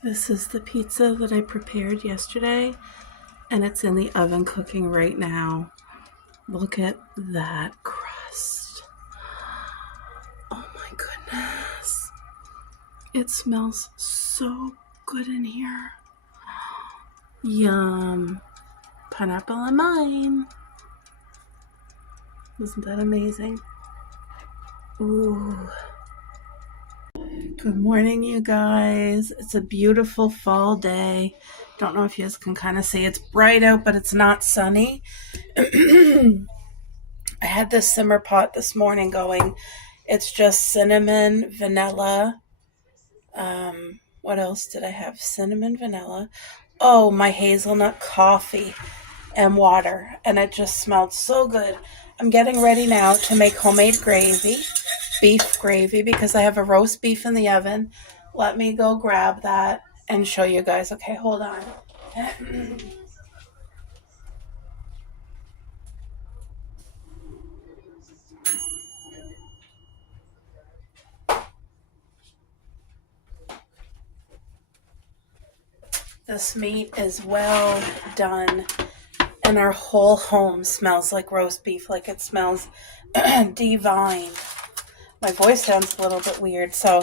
This is the pizza that I prepared yesterday, and it's in the oven cooking right now. Look at that crust. Oh my goodness. It smells so good in here. Yum. Pineapple on mine. Isn't that amazing? Ooh. Good morning, you guys. It's a beautiful fall day. Don't know if you guys can kind of see it's bright out, but it's not sunny. I had this simmer pot this morning going. It's just cinnamon, vanilla. What else did I have? Cinnamon, vanilla. Oh, my hazelnut coffee and water. And it just smelled so good. I'm getting ready now to make homemade gravy, beef gravy, because I have a roast beef in the oven. Let me go grab that and show you guys. Okay, hold on. This meat is well done, and our whole home smells like roast beef, like it smells divine. My voice sounds a little bit weird, so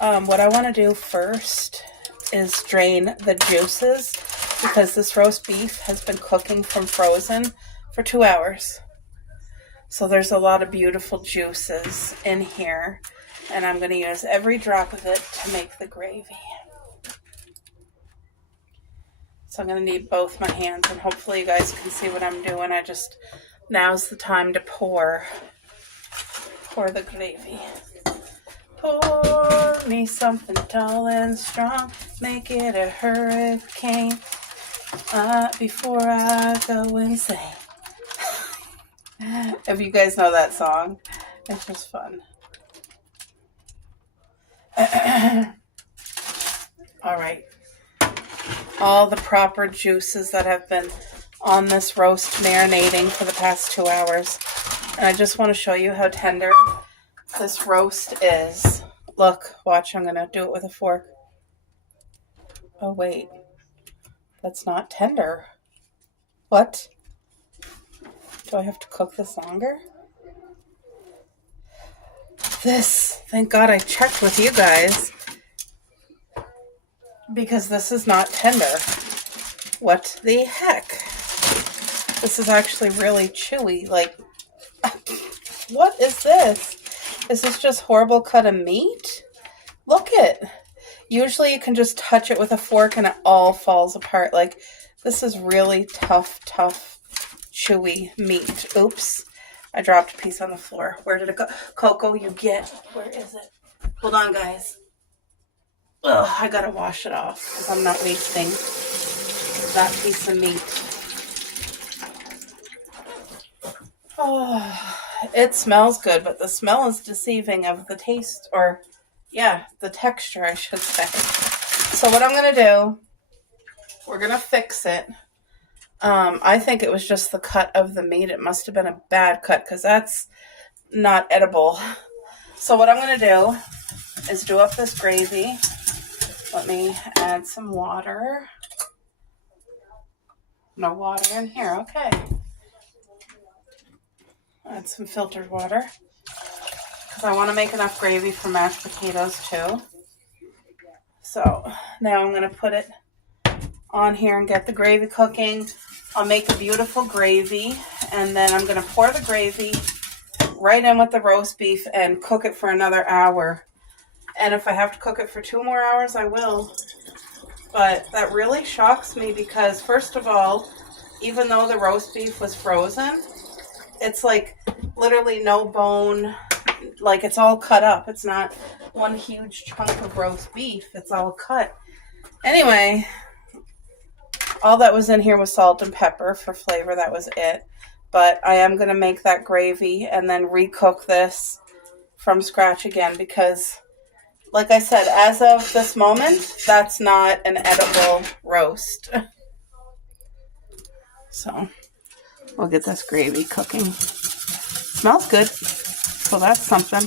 what I want to do first is drain the juices, because this roast beef has been cooking from frozen for 2 hours. So there's a lot of beautiful juices in here, and I'm going to use every drop of it to make the gravy. So I'm going to need both my hands, and hopefully you guys can see what I'm doing. Now's the time to pour the gravy. Pour me something tall and strong, make it a hurricane, before I go insane. If you guys know that song, it's just fun. All right. All the proper juices that have been on this roast marinating for the past 2 hours. And I just want to show you how tender this roast is. Look, watch, I'm going to do it with a fork. Oh, wait. That's not tender. What? Do I have to cook this longer? Thank God I checked with you guys, because this is not tender. What the heck? This is actually really chewy. Like, what is this? Is this just horrible cut of meat? Look it. Usually you can just touch it with a fork and it all falls apart. Like, this is really tough, chewy meat. Oops. I dropped a piece on the floor. Where did it go? Coco, you get. Where is it? Hold on, guys. Ugh, I gotta wash it off because I'm not wasting that piece of meat. Oh, it smells good, but the smell is deceiving of the taste, or the texture, I should say. So what I'm going to do, we're going to fix it. I think it was just the cut of the meat. It must have been a bad cut, because that's not edible. So what I'm going to do is do up this gravy. Let me add some water. No water in here. Okay. Add some filtered water, because I want to make enough gravy for mashed potatoes too. So now I'm going to put it on here and get the gravy cooking. I'll make a beautiful gravy, and then I'm going to pour the gravy right in with the roast beef and cook it for another hour. And if I have to cook it for 2 more hours, I will. But that really shocks me, because first of all, even though the roast beef was frozen, it's like literally no bone. Like, it's all cut up. It's not one huge chunk of roast beef. It's all cut. Anyway, all that was in here was salt and pepper for flavor. That was it. But I am going to make that gravy and then recook this from scratch again, because, like I said, as of this moment, that's not an edible roast. So we'll get this gravy cooking. Smells good, so that's something.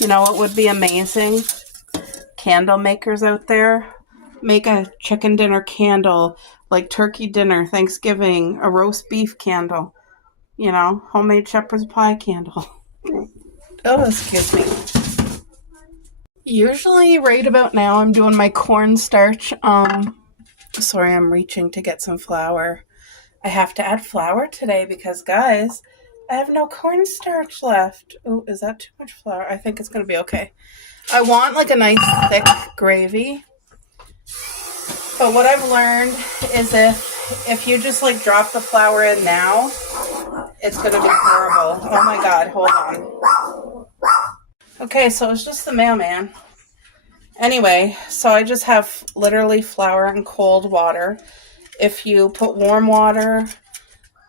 You know what would be amazing? Candle makers out there. Make a chicken dinner candle, like turkey dinner, Thanksgiving, a roast beef candle. You know, homemade shepherd's pie candle. Oh, excuse me. Usually right about now I'm doing my cornstarch. Sorry, I'm reaching to get some flour. I have to add flour today because, guys, I have no cornstarch left. Oh, is that too much flour? I think it's going to be okay. I want like a nice thick gravy. But what I've learned is if you just like drop the flour in now, it's going to be horrible. Oh my God, hold on. Okay, so it's just the mailman. Anyway, so I just have literally flour and cold water. If you put warm water,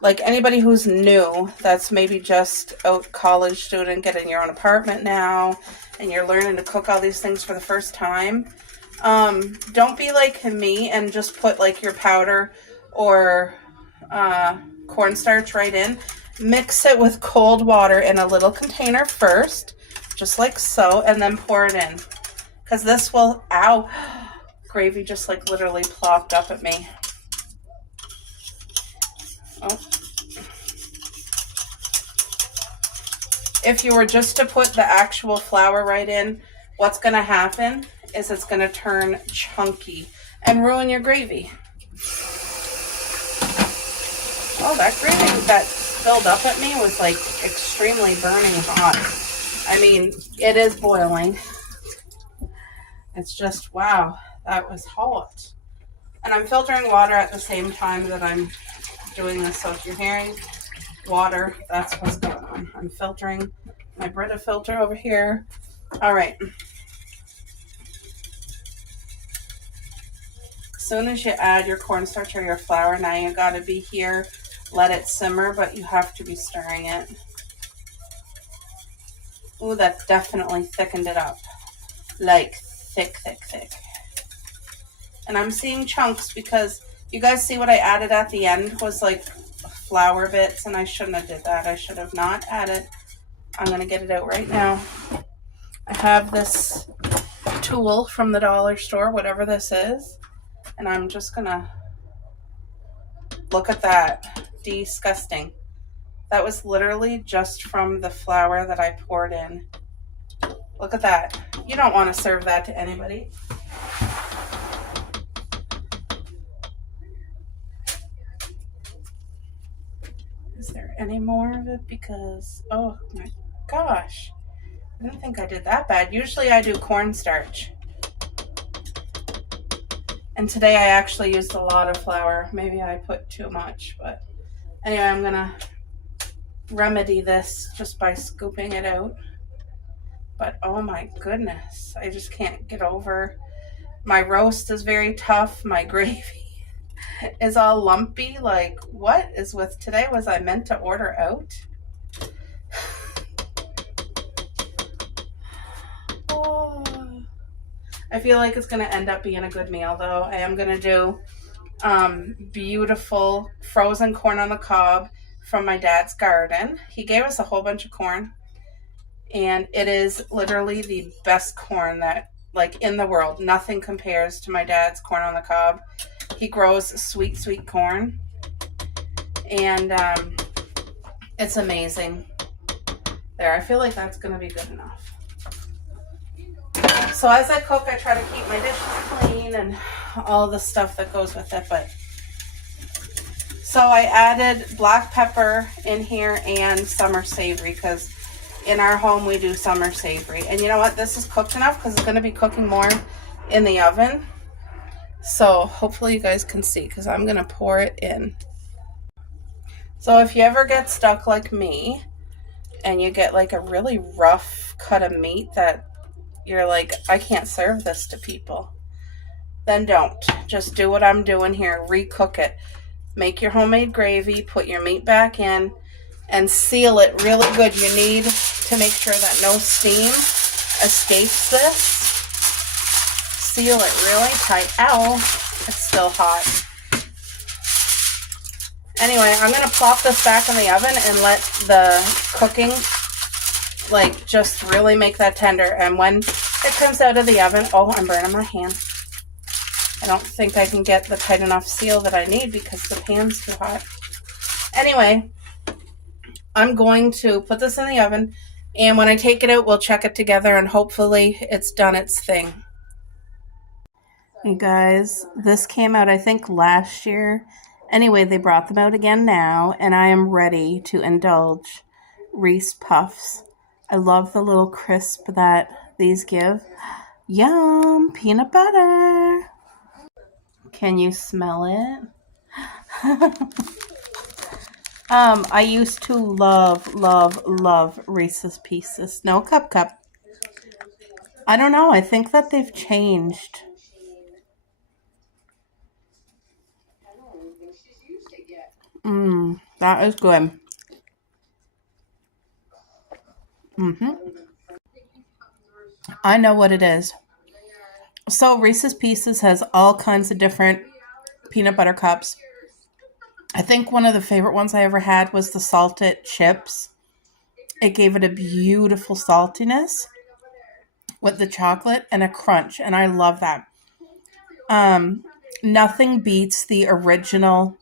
like anybody who's new, that's maybe just a college student getting your own apartment now, and you're learning to cook all these things for the first time, don't be like me and just put like your powder or cornstarch right in. Mix it with cold water in a little container first, just like so, and then pour it in. Because this will, ow, gravy just like literally plopped up at me. Oh. If you were just to put the actual flour right in, what's going to happen is it's going to turn chunky and ruin your gravy. Oh, that gravy that filled up at me was like extremely burning hot. I mean, it is boiling. It's just, wow, that was hot. And I'm filtering water at the same time that I'm doing this. So if you're hearing water, that's what's going on. I'm filtering my Brita filter over here. All right. As soon as you add your cornstarch or your flour, now you got to be here. Let it simmer, but you have to be stirring it. Ooh, that definitely thickened it up. Like thick, thick, thick. And I'm seeing chunks because you guys see what I added at the end was like flour bits, and I shouldn't have did that. I should have not added. I'm going to get it out right now. I have this tool from the dollar store, whatever this is, and I'm just going to look at that. Disgusting. That was literally just from the flour that I poured in. Look at that. You don't want to serve that to anybody. Is there any more of it? Because, oh my gosh. I didn't think I did that bad. Usually I do cornstarch. And today I actually used a lot of flour. Maybe I put too much, but anyway, I'm going to remedy this just by scooping it out. But oh my goodness, I just can't get over. My roast is very tough. My gravy is all lumpy. Like, what is with today? Was I meant to order out? Oh. I feel like it's going to end up being a good meal, though. I am going to do beautiful frozen corn on the cob from my dad's garden. He gave us a whole bunch of corn, and it is literally the best corn that, like, in the world. Nothing compares to my dad's corn on the cob. He grows sweet, sweet corn, and it's amazing. There, I feel like that's going to be good enough. So as I cook, I try to keep my dishes clean and all the stuff that goes with it. But so I added black pepper in here and summer savory because in our home we do summer savory. And you know what? This is cooked enough because it's going to be cooking more in the oven. So hopefully you guys can see because I'm going to pour it in. So if you ever get stuck like me and you get like a really rough cut of meat that you're like, I can't serve this to people, then don't. Just do what I'm doing here. Recook it. Make your homemade gravy, put your meat back in, and seal it really good. You need to make sure that no steam escapes this. Seal it really tight. Ow, it's still hot. Anyway, I'm going to plop this back in the oven and let the cooking like just really make that tender. And when it comes out of the oven, oh, I'm burning my hand. I don't think I can get the tight enough seal that I need because the pan's too hot. Anyway, I'm going to put this in the oven, and when I take it out, we'll check it together, and hopefully it's done its thing. Hey guys, this came out I think last year. Anyway, they brought them out again now, and I am ready to indulge Reese Puffs. I love the little crisp that these give. Yum! Peanut butter! Can you smell it? I used to love Reese's Pieces. No, Cup. I don't know. I think that they've changed. That is good. I know what it is. So Reese's Pieces has all kinds of different peanut butter cups. I think one of the favorite ones I ever had was the salted chips. It gave it a beautiful saltiness with the chocolate and a crunch, and I love that. Nothing beats the original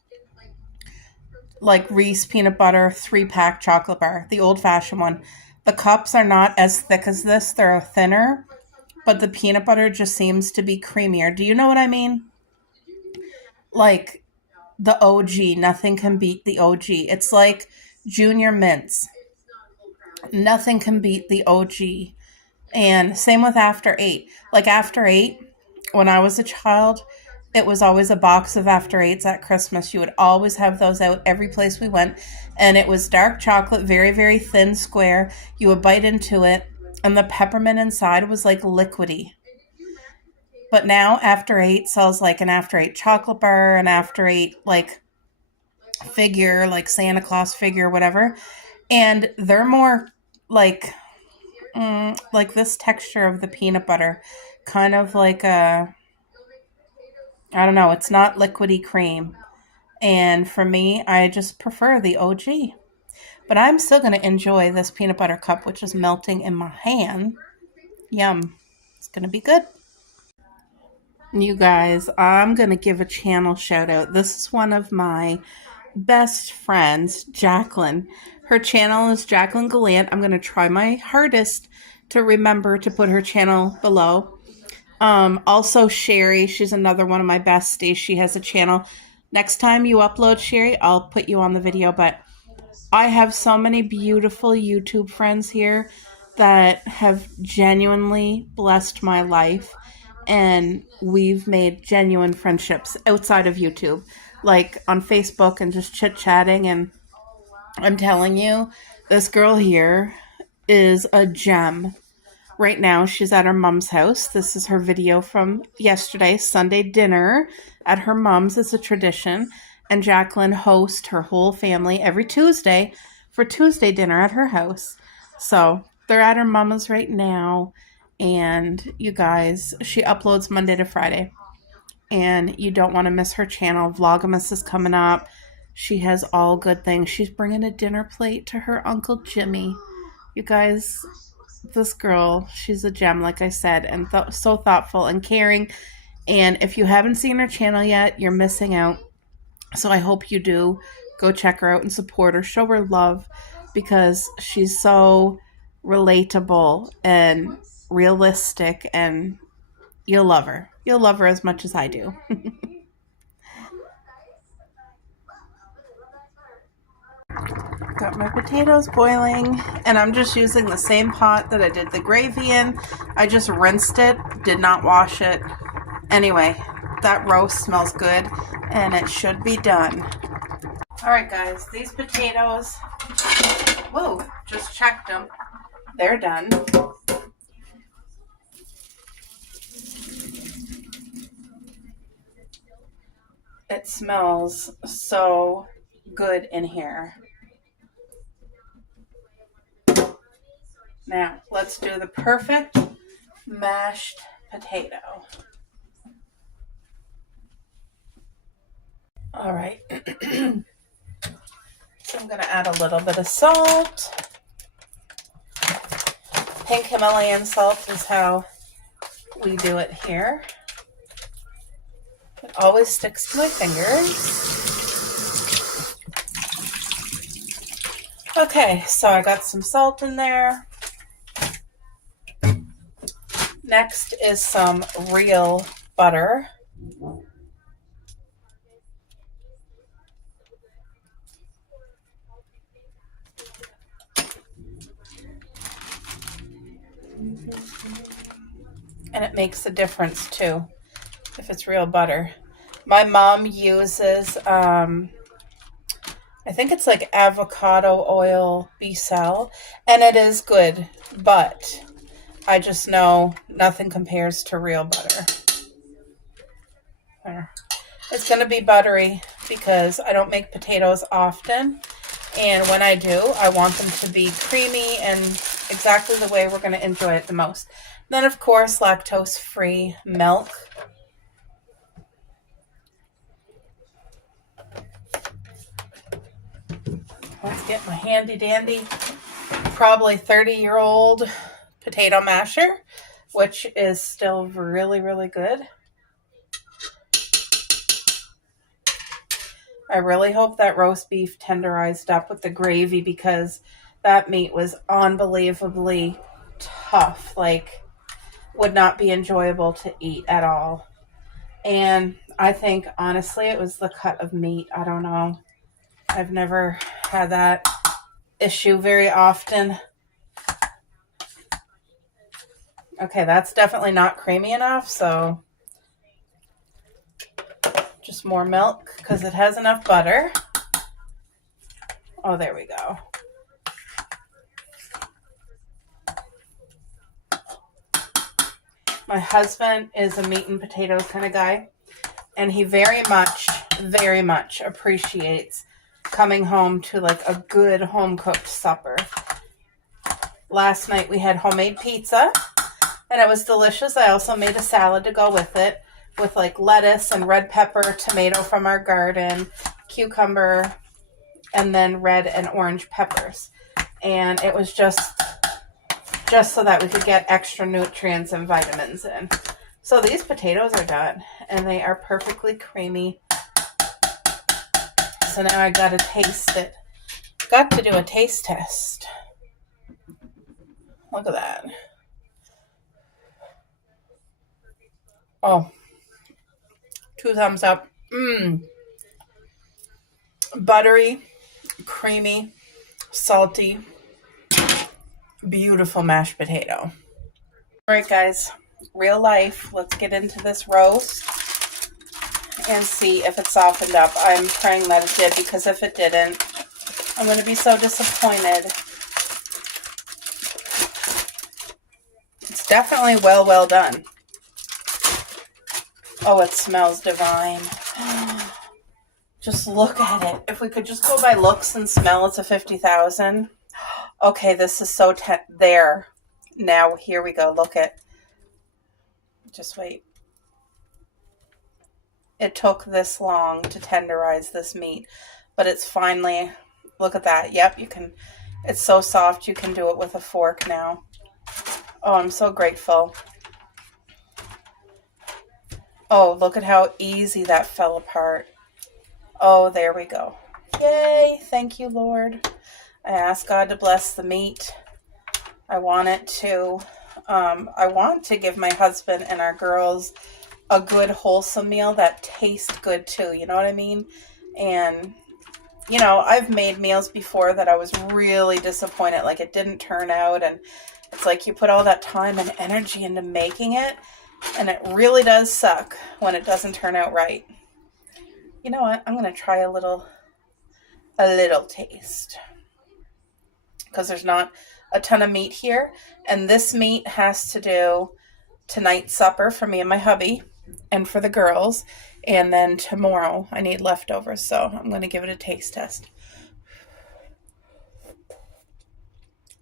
like Reese peanut butter 3-pack chocolate bar, the old-fashioned one. The cups are not as thick as this. They're thinner, but the peanut butter just seems to be creamier. Do you know what I mean? Like the OG, nothing can beat the OG. It's like Junior Mints. Nothing can beat the OG. And same with After 8. Like After 8, when I was a child, it was always a box of After 8s at Christmas. You would always have those out every place we went. And it was dark chocolate, very, very thin square. You would bite into it, and the peppermint inside was like liquidy. But now After 8 sells like an After 8 chocolate bar, an After 8 like figure, like Santa Claus figure, whatever. And they're more like this texture of the peanut butter. Kind of like a, I don't know, it's not liquidy cream. And for me, I just prefer the OG. But I'm still going to enjoy this peanut butter cup, which is melting in my hand. Yum. It's going to be good. You guys, I'm going to give a channel shout out. This is one of my best friends, Jacqueline. Her channel is Jacqueline Gallant. I'm going to try my hardest to remember to put her channel below. Also Sherry, she's another one of my besties. She has a channel. Next time you upload, Sherry, I'll put you on the video. But I have so many beautiful YouTube friends here that have genuinely blessed my life. And we've made genuine friendships outside of YouTube, like on Facebook and just chit-chatting. And I'm telling you, this girl here is a gem. Right now, she's at her mom's house. This is her video from yesterday, Sunday dinner at her mom's is a tradition. And Jacqueline hosts her whole family every Tuesday for Tuesday dinner at her house. So they're at her mama's right now. And you guys, she uploads Monday to Friday. And you don't want to miss her channel. Vlogmas is coming up. She has all good things. She's bringing a dinner plate to her Uncle Jimmy. You guys, this girl, she's a gem, like I said, and so thoughtful and caring. And if you haven't seen her channel yet, you're missing out. So I hope you do. Go check her out and support her. Show her love because she's so relatable and realistic, and you'll love her. You'll love her as much as I do. Got my potatoes boiling, and I'm just using the same pot that I did the gravy in. I just rinsed it, did not wash it. Anyway, that roast smells good, and it should be done. All right, guys, these potatoes, whoa, just checked them. They're done. It smells so good in here. Now, let's do the perfect mashed potato. All right. So I'm going to add a little bit of salt. pink Himalayan salt is how we do it here. It always sticks to my fingers. Okay, so I got some salt in there. Next is some real butter. And it makes a difference too, if it's real butter. My mom uses, I think it's like avocado oil Bicel, and it is good, but I just know nothing compares to real butter. There. It's going to be buttery because I don't make potatoes often, and when I do, I want them to be creamy and exactly the way we're going to enjoy it the most. Then, of course, lactose-free milk. Let's get my handy-dandy, probably 30-year-old potato masher, which is still really, really good. I really hope that roast beef tenderized up with the gravy because that meat was unbelievably tough. Like, would not be enjoyable to eat at all. And I think, honestly, it was the cut of meat. I don't know. I've never had that issue very often. Okay, that's definitely not creamy enough, so just more milk because it has enough butter. Oh, there we go. My husband is a meat and potatoes kind of guy, and he very much appreciates coming home to like a good home-cooked supper. Last night we had homemade pizza, and it was delicious. I also made a salad to go with it, with like lettuce and red pepper, tomato from our garden, cucumber, and then red and orange peppers. And it was just so that we could get extra nutrients and vitamins in. So these potatoes are done, and they are perfectly creamy. So now I gotta taste it. Got to do a taste test. Look at that. Oh, 2 thumbs up. Buttery, creamy, salty, beautiful mashed potato. All right, guys, real life. Let's get into this roast and see if it softened up. I'm praying that it did, because if it didn't, I'm going to be so disappointed. It's definitely well done. Oh, it smells divine. Just look at it. If we could just go by looks and smell, it's a 50,000. Okay, this is so there. Now, here we go. Look at. Just wait. It took this long to tenderize this meat, but it's finally, look at that. Yep, you can, it's so soft you can do it with a fork now. Oh, I'm so grateful. Oh, look at how easy that fell apart. Oh, there we go. Yay, thank you, Lord. I ask God to bless the meat. I want to give my husband and our girls a good, wholesome meal that tastes good too. You know what I mean? And, you know, I've made meals before that I was really disappointed. Like, it didn't turn out. And it's like you put all that time and energy into making it, and it really does suck when it doesn't turn out right. You know what? I'm going to try a little taste, because there's not a ton of meat here, and this meat has to do tonight's supper for me and my hubby and for the girls, and then tomorrow I need leftovers, so I'm going to give it a taste test.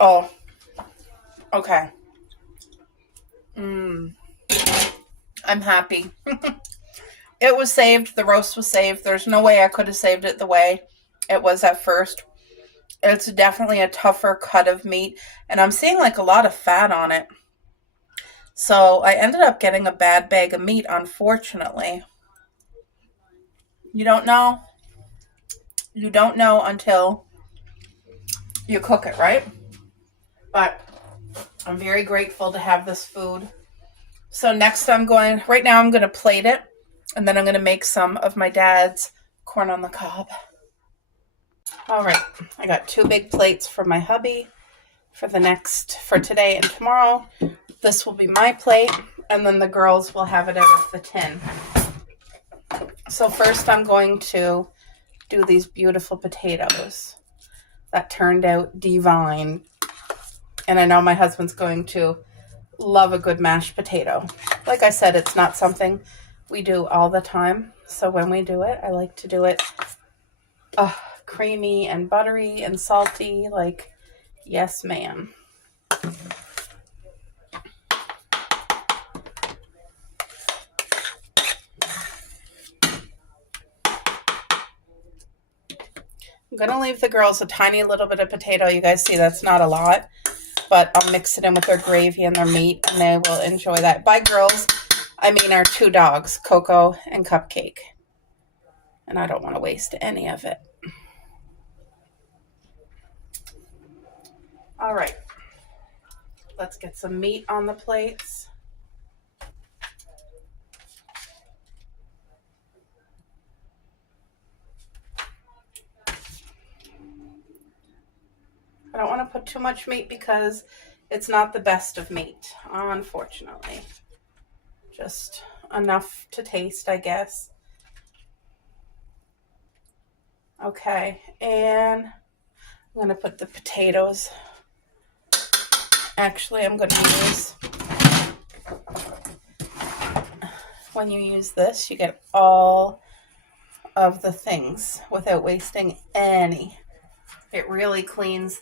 Oh, okay. I'm happy. It was saved. The roast was saved. There's no way I could have saved it the way it was at first. It's definitely a tougher cut of meat, and I'm seeing like a lot of fat on it. So I ended up getting a bad bag of meat, unfortunately. You don't know. You don't know until you cook it, right? But I'm very grateful to have this food. So next right now I'm going to plate it, and then I'm going to make some of my dad's corn on the cob. All right, I got 2 big plates for my hubby for today and tomorrow. This will be my plate, and then the girls will have it out of the tin. So first I'm going to do these beautiful potatoes that turned out divine. And I know my husband's going to love a good mashed potato. Like I said, it's not something we do all the time. So when we do it, I like to do it creamy and buttery and salty. Like, yes, ma'am. I'm going to leave the girls a tiny little bit of potato. You guys see that's not a lot, but I'll mix it in with their gravy and their meat, and they will enjoy that. By girls, I mean our 2 dogs, Coco and Cupcake. And I don't want to waste any of it. All right. Let's get some meat on the plates. I don't want to put too much meat because it's not the best of meat, unfortunately. Just enough to taste, I guess. Okay, and I'm going to put the potatoes. Actually, I'm going to use, when you use this, you get all of the things without wasting any. It really cleans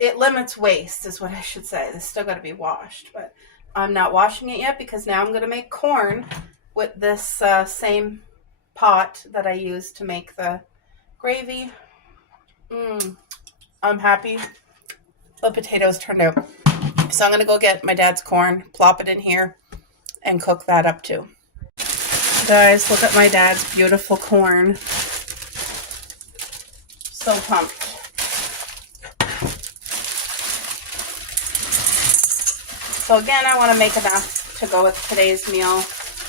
it limits waste is what I should say. This still got to be washed, but I'm not washing it yet because now I'm going to make corn with this same pot that I used to make the gravy. I'm happy the potatoes turned out. So I'm going to go get my dad's corn, plop it in here, and cook that up too. Guys, look at my dad's beautiful corn. So pumped. So again, I want to make enough to go with today's meal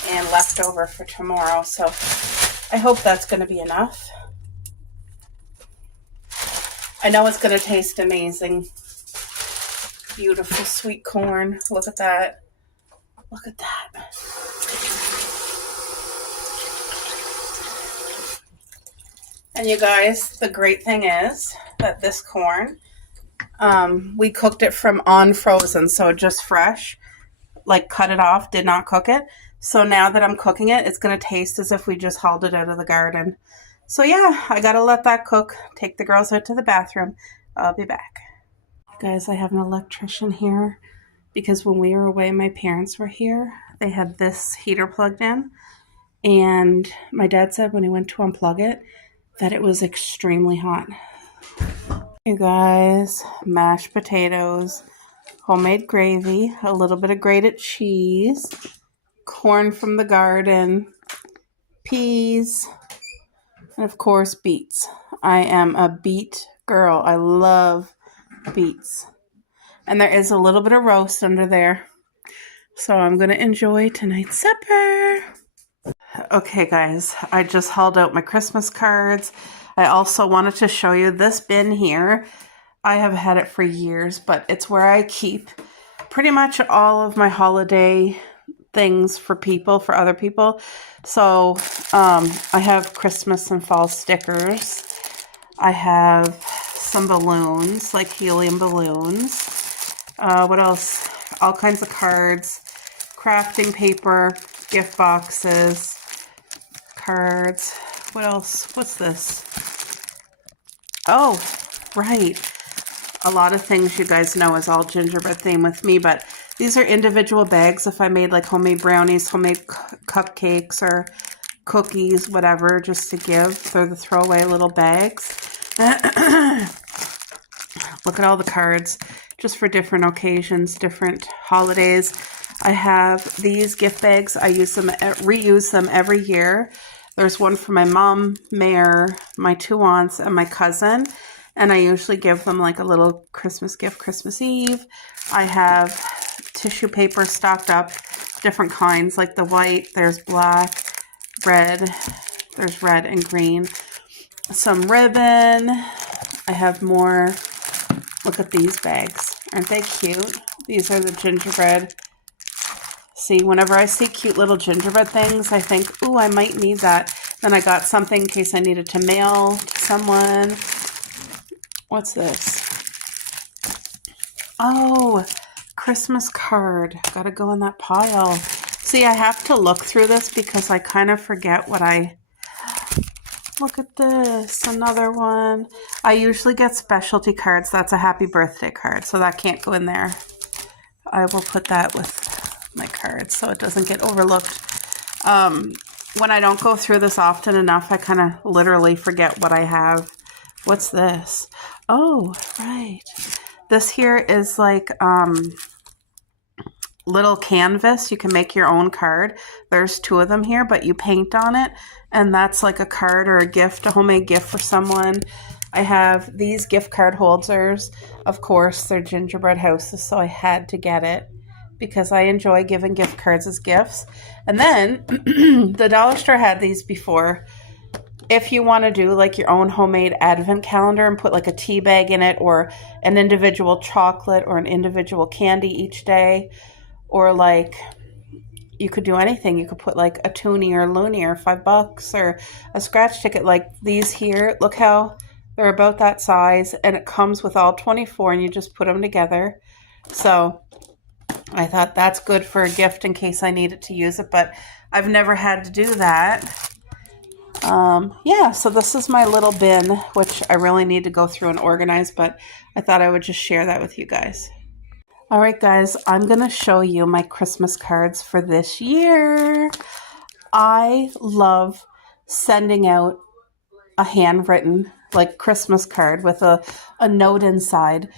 and leftover for tomorrow. So I hope that's going to be enough. I know it's going to taste amazing. Beautiful sweet corn. Look at that. Look at that. And you guys, the great thing is that this corn, we cooked it from unfrozen, so just fresh, like cut it off, did not cook it. So now that I'm cooking it, it's going to taste as if we just hauled it out of the garden. So yeah, I got to let that cook, take the girls out to the bathroom. I'll be back. Guys, I have an electrician here because when we were away, my parents were here. They had this heater plugged in, and my dad said when he went to unplug it, that it was extremely hot. You guys, mashed potatoes, homemade gravy, a little bit of grated cheese, corn from the garden, peas, and of course beets. I am a beet girl. I love beets. And there is a little bit of roast under there. So I'm going to enjoy tonight's supper. Okay, guys, I just hauled out my Christmas cards. I also wanted to show you this bin here. I have had it for years, but it's where I keep pretty much all of my holiday things for other people. So I have Christmas and fall stickers. I have some balloons, like helium balloons. What else? All kinds of cards, crafting paper, gift boxes, cards. What else? What's this? Oh, right. A lot of things you guys know is all gingerbread theme with me, but these are individual bags if I made like homemade brownies, homemade cupcakes, or cookies, whatever, just to give. They're the throwaway little bags. Look at all the cards, just for different occasions, different holidays. I have these gift bags. I reuse them every year. There's one for my mom, Mare, my 2 aunts, and my cousin. And I usually give them like a little Christmas gift, Christmas Eve. I have tissue paper stocked up, different kinds, like the white, there's black, red, there's red and green. Some ribbon. I have more. Look at these bags. Aren't they cute? These are the gingerbread. See, whenever I see cute little gingerbread things, I think, ooh, I might need that. Then I got something in case I needed to mail to someone. What's this? Oh, Christmas card. Gotta go in that pile. See, I have to look through this because I kind of forget what Look at this, another one. I usually get specialty cards. That's a happy birthday card, so that can't go in there. I will put that with my cards so it doesn't get overlooked. When I don't go through this often enough, I kind of literally forget what I have. What's this? Oh, right. This here is like little canvas. You can make your own card. There's 2 of them here, but you paint on it, and that's like a card or a gift, a homemade gift for someone. I have these gift card holders. Of course, they're gingerbread houses, so I had to get it because I enjoy giving gift cards as gifts. And then the dollar store had these before. If you want to do like your own homemade advent calendar and put like a tea bag in it, or an individual chocolate or an individual candy each day, or like you could do anything. You could put like a toonie or a loonie or $5 or a scratch ticket like these here. Look how they're about that size, and it comes with all 24 and you just put them together. So I thought that's good for a gift in case I needed to use it, but I've never had to do that. Yeah, so this is my little bin, which I really need to go through and organize, but I thought I would just share that with you guys. All right, guys, I'm going to show you my Christmas cards for this year. I love sending out a handwritten, like, Christmas card with a note inside.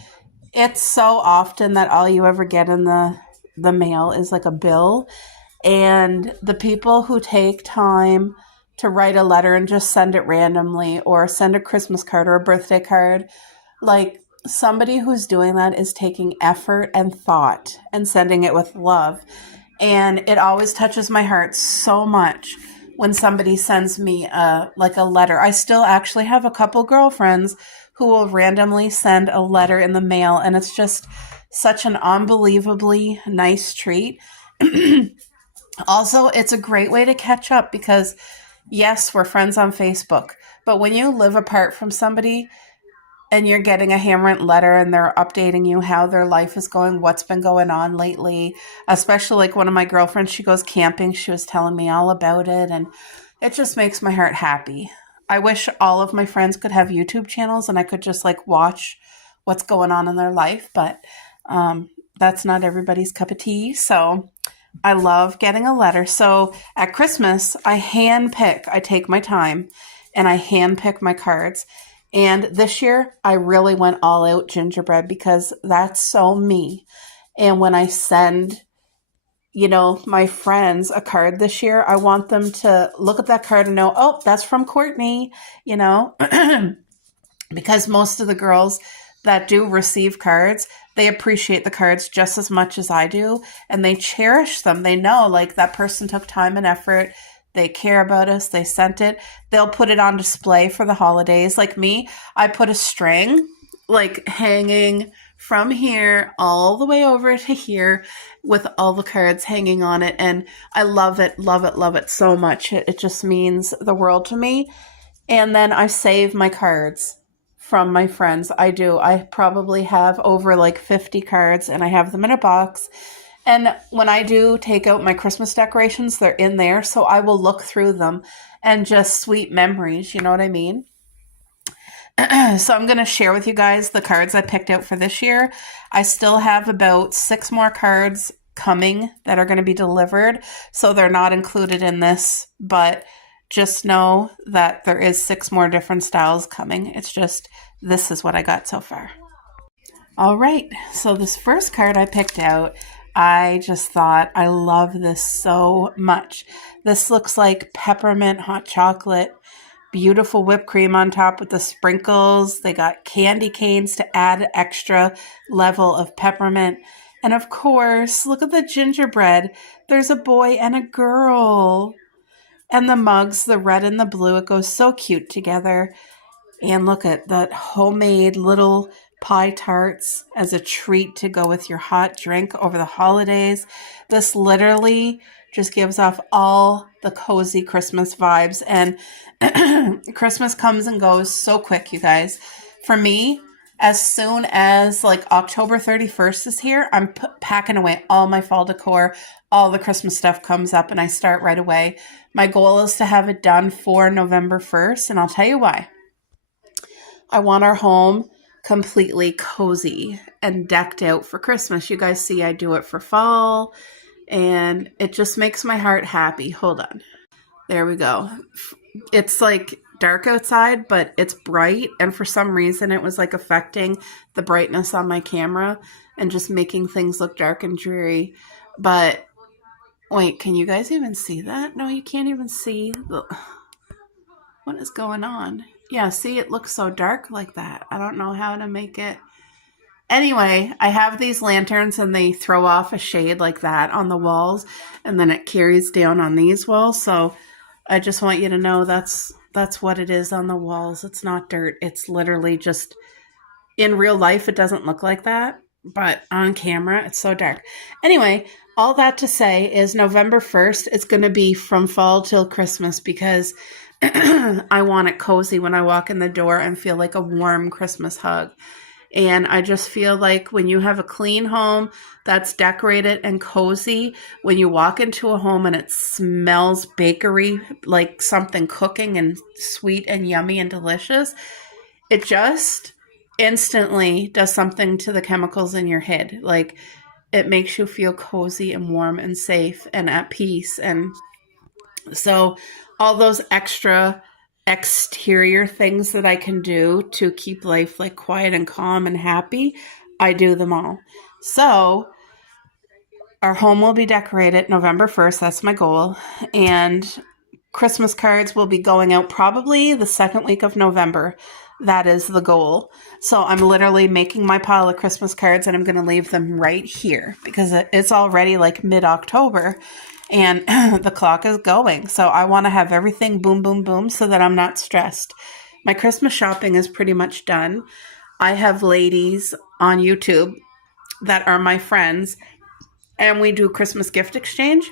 It's so often that all you ever get in the mail is like a bill, and the people who take time to write a letter and just send it randomly, or send a Christmas card or a birthday card, like, somebody who's doing that is taking effort and thought and sending it with love. And it always touches my heart so much when somebody sends me like a letter. I still actually have a couple girlfriends who will randomly send a letter in the mail, and it's just such an unbelievably nice treat. Also, it's a great way to catch up because, yes, we're friends on Facebook, but when you live apart from somebody and you're getting a handwritten letter and they're updating you how their life is going, what's been going on lately, especially like one of my girlfriends, she goes camping. She was telling me all about it, and it just makes my heart happy. I wish all of my friends could have YouTube channels and I could just like watch what's going on in their life, but that's not everybody's cup of tea. So I love getting a letter. So at Christmas, I take my time and I handpick my cards. And this year, I really went all out gingerbread because that's so me. And when I send, my friends a card this year, I want them to look at that card and know, oh, that's from Courtney, because most of the girls that do receive cards, they appreciate the cards just as much as I do, and they cherish them. They know, like, that person took time and effort. They care about us. They sent it. They'll put it on display for the holidays. Like me, I put a string like hanging from here all the way over to here with all the cards hanging on it. And I love it, love it, love it so much. It just means the world to me. And then I save my cards from my friends. I do. I probably have over like 50 cards, and I have them in a box. And when I do take out my Christmas decorations, they're in there. So I will look through them and just sweet memories. You know what I mean? So I'm going to share with you guys the cards I picked out for this year. I still have about 6 more cards coming that are going to be delivered. So they're not included in this, but just know that there is 6 more different styles coming. It's just, this is what I got so far. All right, so this first card I picked out, I just thought, I love this so much. This looks like peppermint hot chocolate, beautiful whipped cream on top with the sprinkles. They got candy canes to add extra level of peppermint. And of course, look at the gingerbread. There's a boy and a girl. And the mugs, the red and the blue, it goes so cute together. And look at that homemade little pie tarts as a treat to go with your hot drink over the holidays. This literally just gives off all the cozy Christmas vibes. And Christmas comes and goes so quick, you guys. For me, as soon as like October 31st is here, I'm packing away all my fall decor. All the Christmas stuff comes up and I start right away. My goal is to have it done for November 1st, and I'll tell you why. I want our home completely cozy and decked out for Christmas. You guys see I do it for fall, and it just makes my heart happy. Hold on. There we go. It's like dark outside, but it's bright, and for some reason it was like affecting the brightness on my camera and just making things look dark and dreary. But wait, can you guys even see that? No, you can't even see. What is going on? Yeah, see, it looks so dark like that. I don't know how to make it. Anyway, I have these lanterns and they throw off a shade like that on the walls, and then it carries down on these walls. So I just want you to know that's what it is on the walls. It's not dirt. It's literally just, in real life, it doesn't look like that, but on camera, it's so dark. Anyway, all that to say is November 1st, it's going to be from fall till Christmas because I want it cozy when I walk in the door and feel like a warm Christmas hug. And I just feel like when you have a clean home that's decorated and cozy, when you walk into a home and it smells bakery, like something cooking and sweet and yummy and delicious, it just instantly does something to the chemicals in your head. Like, it makes you feel cozy and warm and safe and at peace. And so all those extra exterior things that I can do to keep life like quiet and calm and happy, I do them all. So our home will be decorated November 1st. That's my goal. And Christmas cards will be going out probably the second week of November. That is the goal. So I'm literally making my pile of Christmas cards and I'm going to leave them right here because it's already like mid-October and the clock is going. So I want to have everything boom, boom, boom so that I'm not stressed. My Christmas shopping is pretty much done. I have ladies on YouTube that are my friends and we do Christmas gift exchange.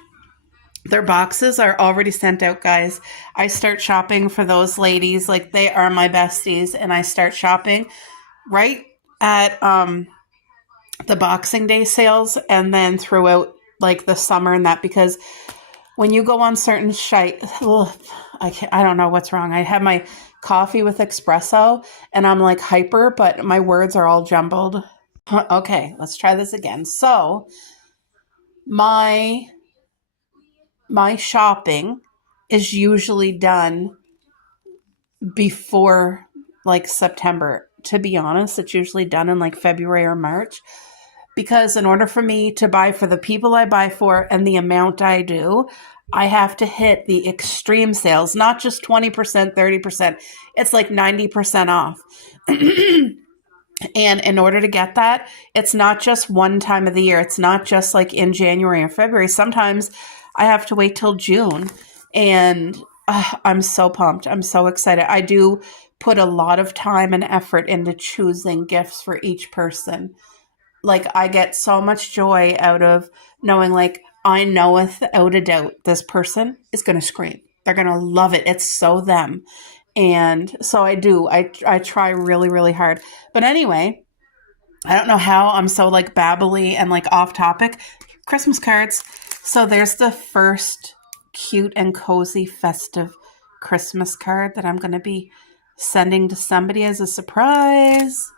Their boxes are already sent out, guys. I start shopping for those ladies like they are my besties, and I start shopping right at the Boxing Day sales and then throughout like the summer and that, because when you go on certain I don't know what's wrong. I have my coffee with espresso and I'm like hyper, but my words are all jumbled. Okay, let's try this again. So my shopping is usually done before like September. To be honest, it's usually done in like February or March, because in order for me to buy for the people I buy for and the amount I do, I have to hit the extreme sales, not just 20%, 30%. It's like 90% off. And in order to get that, it's not just one time of the year. It's not just like in January or February. Sometimes I have to wait till June. And I'm so pumped. I'm so excited. I do put a lot of time and effort into choosing gifts for each person. Like, I get so much joy out of knowing, like, I know without a doubt this person is going to scream. They're going to love it. It's so them. And so I do. I try really, really hard. But anyway, I don't know how I'm so like babbly and like off topic. Christmas cards. So there's the first cute and cozy festive Christmas card that I'm going to be sending to somebody as a surprise.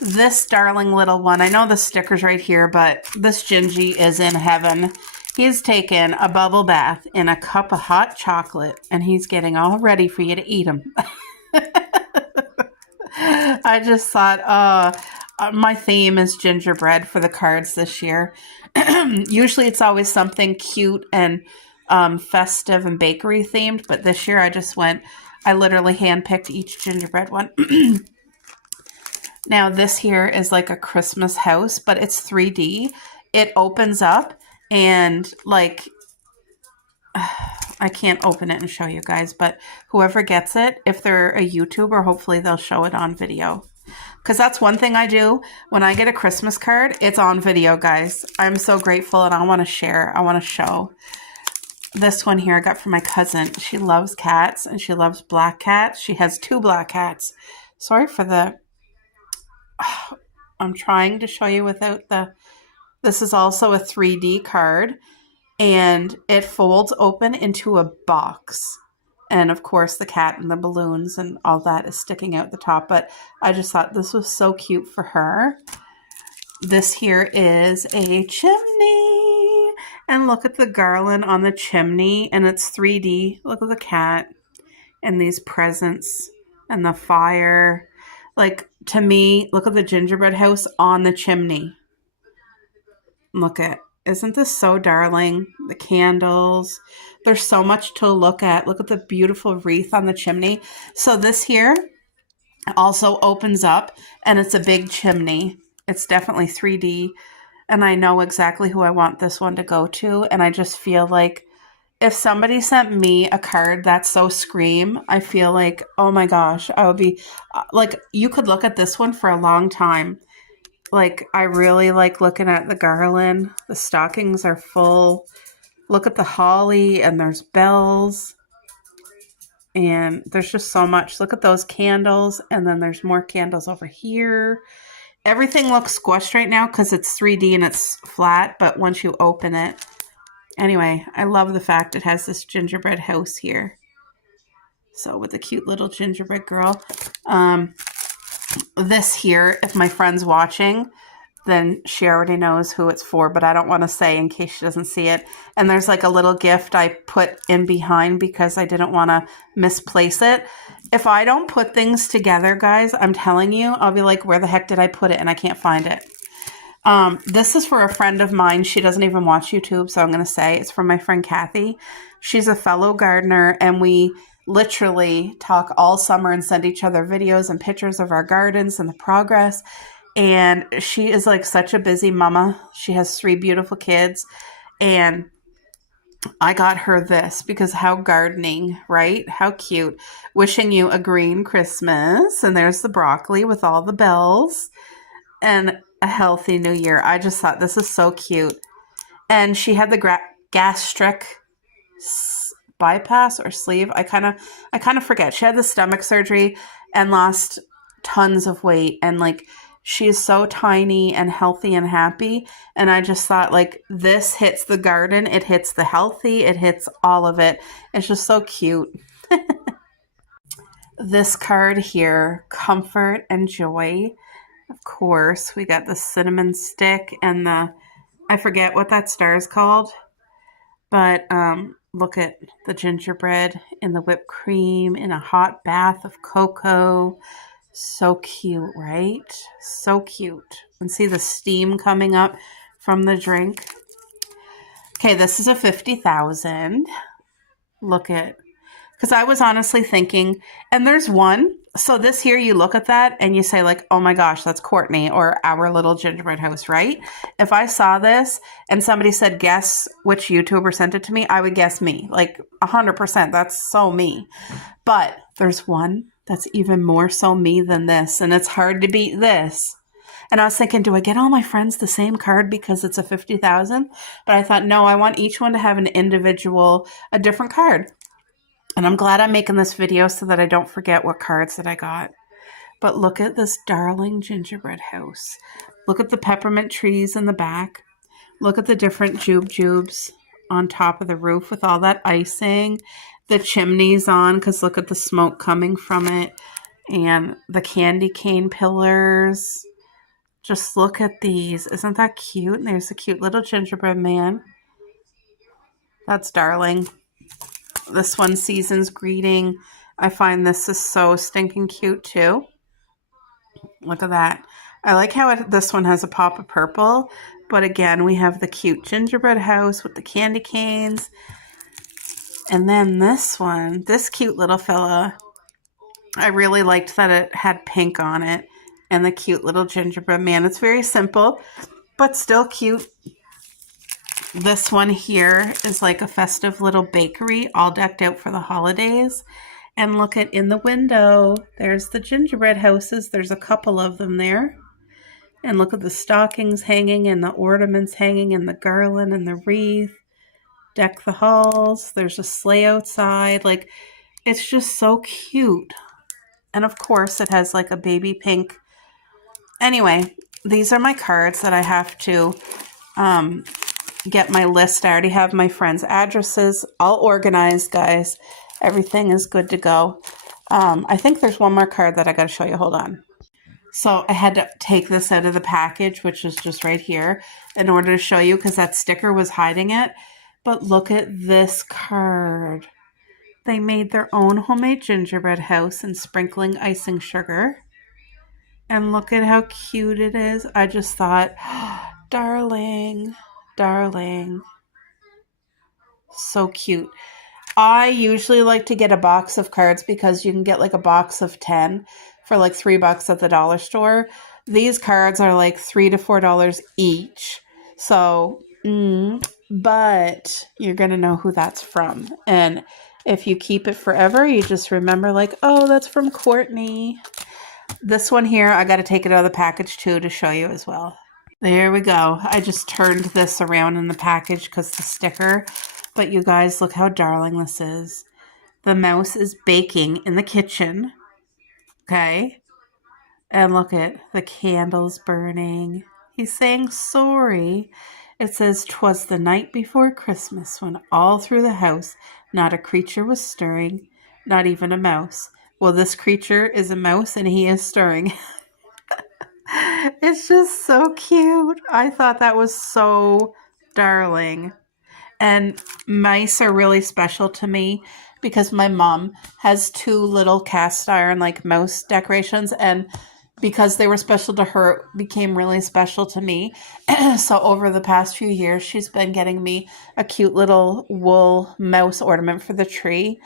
This darling little one. I know the sticker's right here, but this Gingy is in heaven. He's taken a bubble bath in a cup of hot chocolate, and he's getting all ready for you to eat him. I just thought, my theme is gingerbread for the cards this year. Usually it's always something cute and festive and bakery themed, but this year I literally handpicked each gingerbread one. Now this here is like a Christmas house, but it's 3D. It opens up and like, I can't open it and show you guys, but whoever gets it, if they're a YouTuber, hopefully they'll show it on video. Because that's one thing I do when I get a Christmas card, it's on video, guys. I'm so grateful and I want to share. I want to show. This one here I got from my cousin. She loves cats and she loves black cats. She has 2 black cats. Sorry for the... I'm trying to show you without the... This is also a 3D card and it folds open into a box. And of course the cat and the balloons and all that is sticking out the top. But I just thought this was so cute for her. This here is a chimney. And look at the garland on the chimney. And it's 3D. Look at the cat. And these presents. And the fire. Like, to me, look at the gingerbread house on the chimney. Look at. Isn't this so darling? The candles. There's so much to look at. Look at the beautiful wreath on the chimney. So this here also opens up and it's a big chimney. It's definitely 3D. And I know exactly who I want this one to go to. And I just feel like if somebody sent me a card that's so scream, I feel like, oh my gosh, I would be like, you could look at this one for a long time. Like, I really like looking at the garland. The stockings are full. Look at the holly and there's bells. And there's just so much. Look at those candles. And then there's more candles over here. Everything looks squished right now because it's 3D and it's flat. But once you open it. Anyway, I love the fact it has this gingerbread house here. So with a cute little gingerbread girl. This here, if my friend's watching, then she already knows who it's for, but I don't want to say in case she doesn't see it. And there's like a little gift I put in behind because I didn't want to misplace it. If I don't put things together, guys, I'm telling you, I'll be like, where the heck did I put it? And I can't find it. This is for a friend of mine. She doesn't even watch YouTube, so I'm going to say it's from my friend Kathy. She's a fellow gardener, and we literally talk all summer and send each other videos and pictures of our gardens and the progress. And she is like such a busy mama. She has 3 beautiful kids. And I got her this because how gardening, right? How cute. Wishing you a green Christmas. And there's the broccoli with all the bells. And a healthy new year. I just thought this is so cute. And she had the gastric bypass or sleeve. I kind of forget. She had the stomach surgery and lost tons of weight, and like she's so tiny and healthy and happy. And I just thought, like, this hits the garden, it hits the healthy, it hits all of it. It's just so cute. This card here, comfort and joy. Of course, we got the cinnamon stick and I forget what that star is called, but look at the gingerbread and the whipped cream in a hot bath of cocoa. So cute, right? So cute. And see the steam coming up from the drink. Okay, this is a 50,000. Look at, because I was honestly thinking, and there's one. So this here, you look at that and you say like, oh my gosh, that's Courtney or our little gingerbread house, right? If I saw this and somebody said, guess which YouTuber sent it to me, I would guess me, like 100%. That's so me. But there's one that's even more so me than this. And it's hard to beat this. And I was thinking, do I get all my friends the same card because it's a 50,000? But I thought, no, I want each one to have an individual, a different card. And I'm glad I'm making this video so that I don't forget what cards that I got. But look at this darling gingerbread house. Look at the peppermint trees in the back. Look at the different jubes on top of the roof with all that icing. The chimney's on because look at the smoke coming from it. And the candy cane pillars. Just look at these. Isn't that cute? And there's a cute little gingerbread man. That's darling. This one, Season's Greeting. I find this is so stinking cute too. Look at that. I like how this one has a pop of purple. But again, we have the cute gingerbread house with the candy canes. And then this one, this cute little fella. I really liked that it had pink on it. And the cute little gingerbread man. It's very simple, but still cute. This one here is like a festive little bakery all decked out for the holidays. And look at in the window, there's the gingerbread houses. There's a couple of them there. And look at the stockings hanging and the ornaments hanging and the garland and the wreath. Deck the halls. There's a sleigh outside. Like, it's just so cute. And of course, it has like a baby pink. Anyway, these are my cards that I have to get my list. I already have my friends' addresses all organized, guys. Everything is good to go. I think there's one more card that I got to show you. Hold on. So I had to take this out of the package, which is just right here, in order to show you because that sticker was hiding it. But look at this card. They made their own homemade gingerbread house and sprinkling icing sugar. And look at how cute it is. I just thought, oh, darling, darling. So cute. I usually like to get a box of cards because you can get like a box of 10 for like $3 at the dollar store. These cards are like $3 to $4 each. So, but you're going to know who that's from. And if you keep it forever, you just remember like, oh, that's from Courtney. This one here, I got to take it out of the package too to show you as well. There we go. I just turned this around in the package because the sticker. But you guys, look how darling this is. The mouse is baking in the kitchen. Okay. And look at the candles burning. He's saying sorry. It says, "'Twas the night before Christmas when all through the house not a creature was stirring, not even a mouse." Well, this creature is a mouse and he is stirring. It's just so cute. I thought that was so darling. And mice are really special to me because my mom has 2 little cast iron like mouse decorations, and because they were special to her, it became really special to me. So over the past few years, she's been getting me a cute little wool mouse ornament for the tree,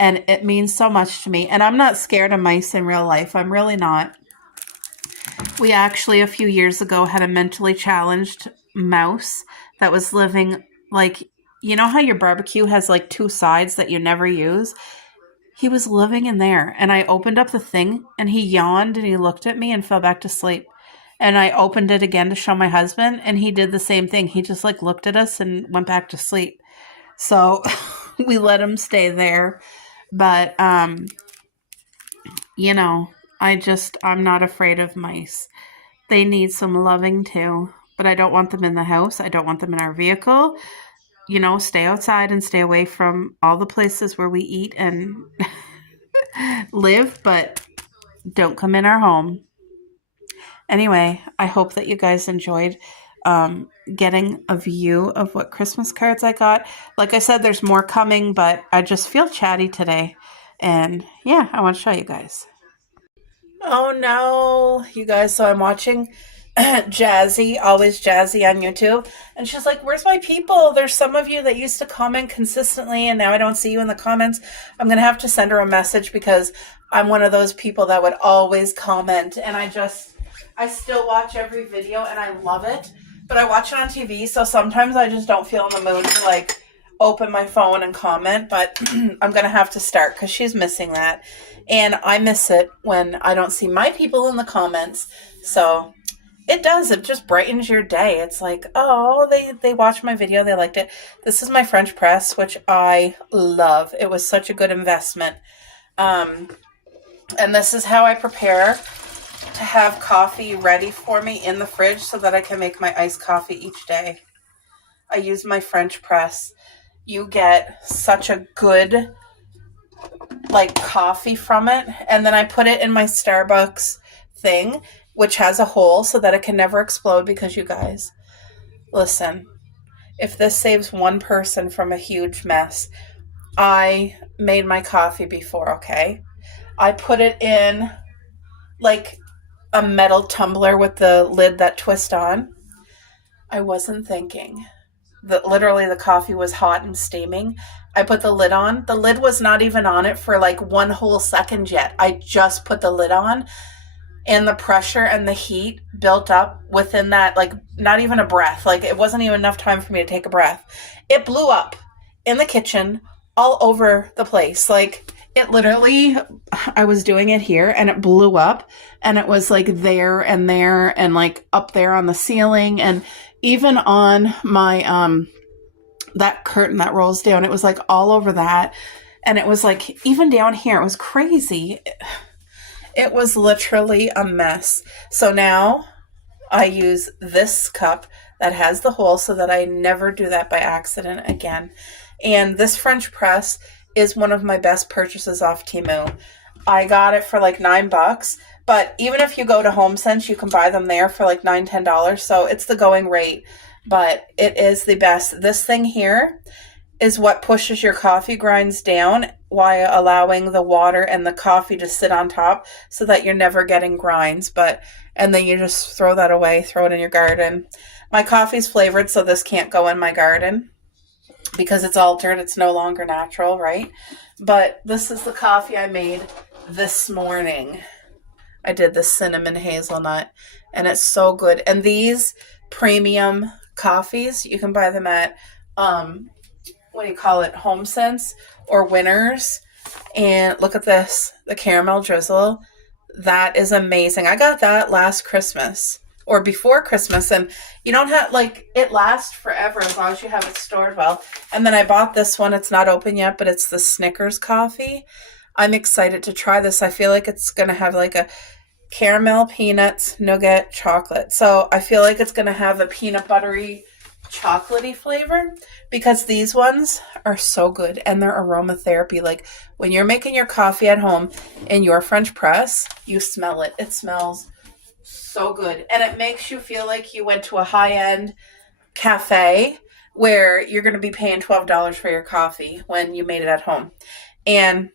and it means so much to me. And I'm not scared of mice in real life. I'm really not. We actually, a few years ago, had a mentally challenged mouse that was living like, you know how your barbecue has like 2 sides that you never use? He was living in there, and I opened up the thing, and he yawned, and he looked at me and fell back to sleep. And I opened it again to show my husband, and he did the same thing. He just like looked at us and went back to sleep. So we let him stay there. But, you know, I'm not afraid of mice. They need some loving too, but I don't want them in the house. I don't want them in our vehicle. You know, stay outside and stay away from all the places where we eat and live, but don't come in our home. Anyway, I hope that you guys enjoyed getting a view of what Christmas cards I got. Like I said, there's more coming, but I just feel chatty today. And yeah, I want to show you guys. Oh no, you guys, so I'm watching Jazzy, always Jazzy on YouTube, and she's like, "Where's my people? There's some of you that used to comment consistently, and now I don't see you in the comments." I'm going to have to send her a message because I'm one of those people that would always comment, and I still watch every video, and I love it, but I watch it on TV, so sometimes I just don't feel in the mood to, like, open my phone and comment, but I'm going to have to start because she's missing that, and I miss it when I don't see my people in the comments, so it does. It just brightens your day. It's like, oh, they watched my video. They liked it. This is my French press, which I love. It was such a good investment. And this is how I prepare to have coffee ready for me in the fridge so that I can make my iced coffee each day. I use my French press. You get such a good, like, coffee from it. And then I put it in my Starbucks thing, which has a hole so that it can never explode because, you guys, listen, if this saves one person from a huge mess, I made my coffee before, okay? I put it in like a metal tumbler with the lid that twists on. I wasn't thinking that literally the coffee was hot and steaming. I put the lid on. The lid was not even on it for like one whole second yet. I just put the lid on, and the pressure and the heat built up within that, like not even a breath. Like it wasn't even enough time for me to take a breath. It blew up in the kitchen all over the place. Like it literally, I was doing it here and it blew up, and it was like there and like up there on the ceiling, and even on my that curtain that rolls down, it was like all over that. And it was like even down here, it was crazy. It was literally a mess. So now I use this cup that has the hole so that I never do that by accident again. And this French press is one of my best purchases off Temu. I got it for like $9, but even if you go to HomeSense, you can buy them there for like $9, $10. So it's the going rate, but it is the best. This thing here is what pushes your coffee grinds down while allowing the water and the coffee to sit on top so that you're never getting grinds. And then you just throw that away, throw it in your garden. My coffee's flavored, so this can't go in my garden because it's altered. It's no longer natural, right? But this is the coffee I made this morning. I did the cinnamon hazelnut, and it's so good. And these premium coffees, you can buy them at HomeSense or Winners. And look at this, the caramel drizzle. That is amazing. I got that last Christmas or before Christmas, and you don't have, like, it lasts forever as long as you have it stored well. And then I bought this one. It's not open yet, but it's the Snickers coffee. I'm excited to try this. I feel like it's going to have like a caramel, peanuts, nougat, chocolate. So I feel like it's going to have a peanut buttery, chocolatey flavor because these ones are so good, and they're aromatherapy. Like when you're making your coffee at home in your French press, you smell it. It smells so good, and it makes you feel like you went to a high-end cafe where you're going to be paying $12 for your coffee when you made it at home. And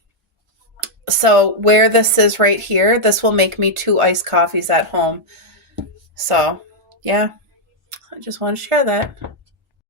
so where this is right here, this will make me 2 iced coffees at home. So yeah, I just want to share that.